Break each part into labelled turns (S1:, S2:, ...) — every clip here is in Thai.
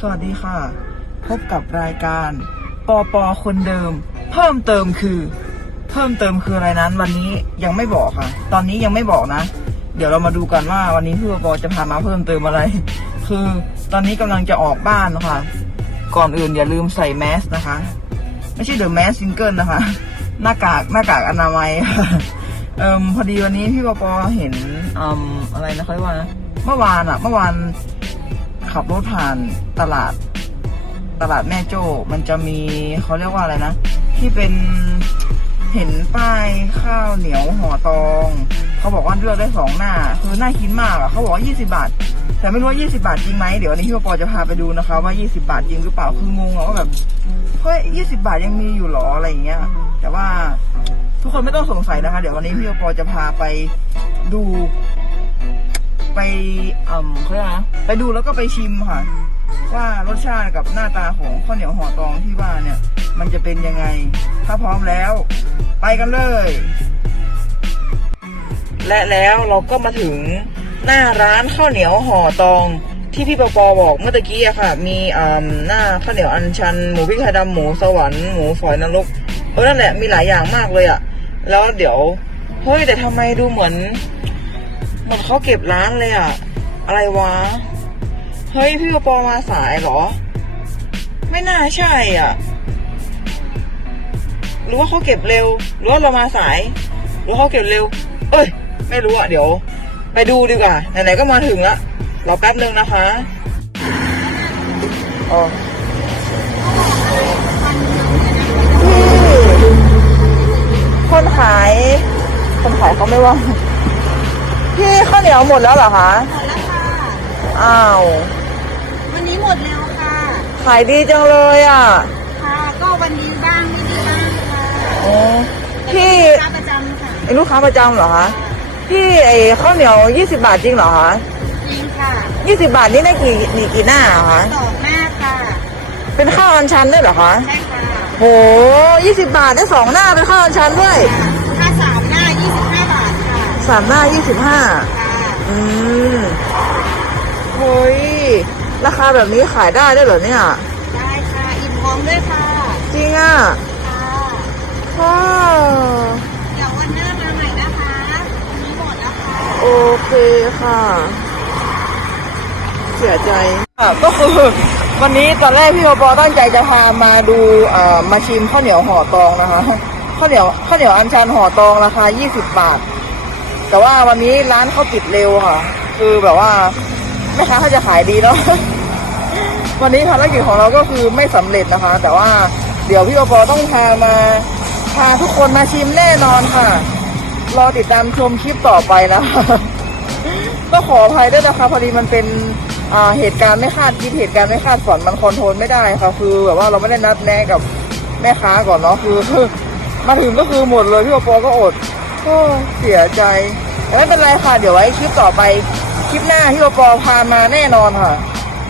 S1: สวัสดีค่ะ พบกับรายการปอปอคนเดิม เพิ่มเติมคือ เพิ่มเติมคืออะไรนั้น วันนี้ยังไม่บอกค่ะ ตอนนี้ยังไม่บอกนะ เดี๋ยวเรามาดูกันว่าวันนี้พี่ปอปอจะพามาเพิ่มเติมอะไร คือตอนนี้กำลังจะออกบ้านนะคะก่อนอื่นอย่าลืมใส่แมสนะคะ ไม่ใช่เดอะแมสซิงเกิลนะคะ หน้ากากหน้ากากอนามัยเอ่มพอดีวันนี้พี่ปอปอเห็นอ่มอะไรนะเขาเรียกว่านะเมื่อวานอะเมื่อวาน ขับรถผ่านตลาด ตลาดแม่โจ้ มันจะมีเขาเรียกว่าอะไรนะ ที่เป็นเห็นป้ายข้าวเหนียวห่อตอง เขาบอกว่าเลือกได้สองหน้า คือน่ากินมากอะเขาบอกว่า20บาท แต่ไม่รู้ว่า20บาทจริงไหมเดี๋ยววันนี้พี่ปอจะพาไปดูนะคะ ว่า20บาทจริงหรือเปล่าคืองงอะว่าแบบเฮ้ย20บาทยังมีอยู่หรออะไรอย่างเงี้ย แต่ว่าทุกคนไม่ต้องสงสัยนะคะ เดี๋ยววันนี้พี่ปอจะพาไปดู ไปเอ่มเขาเรียกอะไรนะไปดูแล้วก็ไปชิมค่ะ ว่ารสชาติกับหน้าตาของข้าวเหนียวห่อตองที่ว่าเนี่ย มันจะเป็นยังไง ถ้าพร้อมแล้ว ไปกันเลย และแล้วเราก็มาถึงหน้าร้านข้าวเหนียวห่อตองที่พี่ปอปอบอกเมื่อตะกี้อะค่ะ มีอ่าหน้าข้าวเหนียวอันชัน หมูพริกไทยดำหมูสวรรค์หมูฝอยนรกเออนั่นแหละมีหลายอย่างมากเลยอะแล้วเดี๋ยวเฮ้ยแต่ทำไมดูเหมือน เหมือนเขาเก็บร้านเลยอะอะไรวะ เฮ้ย พี่ปอปอมาสายเหรอ ไม่น่าใช่อะ หรือว่าเขาเก็บเร็ว หรือว่าเรามาสาย หรือเขาเก็บเร็ว เอ้ย ไม่รู้อะ เดี๋ยว ไปดูดีกว่า ไหนๆก็มาถึงละรอแป๊บนึงนะคะอ๋อคนขาย คนขายเขาไม่ว่าง พี่ข้าวเหนียวหมดแล้วเหรอคะ
S2: หมดแล้วค่ะ
S1: อ้าว
S2: วันนี้หมดเร็วค่ะ
S1: ขายดีจังเลยอะ
S2: ค่ะ ก็วันนี้บ้างไม่ดีบ้างค่ะ
S1: อ๋อพี่
S2: ร้านประจำค่ะ
S1: ไอ้ลูกค้าประจำเหรอคะ พี่ไอ้ข้าวเหนียวยี่สิบาทจริงเหรอคะ
S2: จริงค่ะ
S1: ยี่สิบาทนี่ได้กี่มีกี่หน้าอะคะ
S2: ดอกหน้าค่ะ
S1: เป็นข้าวอันชันด้วยเหรอคะ
S2: ใช่ค่ะ
S1: โหยี่สิบาทได้สองหน้าเป็นข้าวอันชันด้วย
S2: ถ้า สามหน้ายี่สิบห้าค่ะ
S1: อืมเฮ้ย ราคาแบบนี้ขายได้ด้วยเหรอเนี่ย
S2: ได้ค่ะ อิ่มท้องด้วยค่ะ
S1: จริงอะ
S2: ค่ะ
S1: ว้าว
S2: เดี๋ยววันหน้ามาใหม่นะคะวันนี้หมดแล้วค่ะ
S1: โอเคค่ะ เสียใจก็คือวันนี้ตอนแรกพี่โอปอตั้งใจจะพามาดูเอ่อมาชิมข้าวเหนียวห่อตองนะคะข้าวเหนียวข้าวเหนียวอันชันห่อตองราคา 20 บาท แต่ว่าวันนี้ร้านเขาปิดเร็วค่ะ คือแบบว่าแม่ค้าเขาจะขายดีเนาะวันนี้ภารกิจของเราก็คือไม่สำเร็จนะคะ แต่ว่าเดี๋ยวพี่โอปอต้องพามาพาทุกคนมาชิมแน่นอนค่ะ รอติดตามชมคลิปต่อไปนะก็ขออภัยด้วยนะคะพอดีมันเป็นอ่าเหตุการณ์ไม่คาดคิดเหตุการณ์ไม่คาดฝันมันคอนโทรลไม่ได้ค่ะคือแบบว่าเราไม่ได้นัดแนะกับแม่ค้าก่อนเนาะคือมาถึงก็คือหมดเลยพี่ปอปอก็อด โอ้เสียใจแต่ไม่เป็นไรค่ะ เดี๋ยวไว้คลิปต่อไป คลิปหน้าพี่ปอปอพามาแน่นอนค่ะ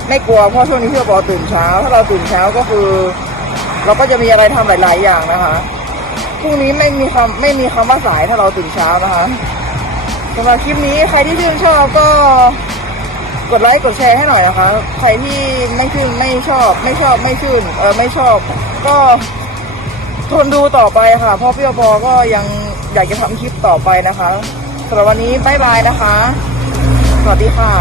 S1: ไม่กลัวเพราะช่วงนี้พี่ปอปอตื่นเช้า ถ้าเราตื่นเช้าก็คือ เราก็จะมีอะไรทำหลาย ๆ อย่างนะคะพรุ่งนี้ไม่มีคำไม่มีคำว่าสายถ้าเราตื่นเช้านะคะสำหรับคลิปนี้ใครที่ชื่นชอบก็กดไลค์กดแชร์ให้หน่อยนะคะ ใครที่ไม่ชื่นไม่ชอบ ไม่ชอบไม่ชื่นเออไม่ชอบ ก็ ทนดูต่อไปค่ะเพราะพี่ปอก็ยังอยากจะทำคลิปต่อไปนะคะสำหรับวันนี้บายบายนะคะ สวัสดีค่ะ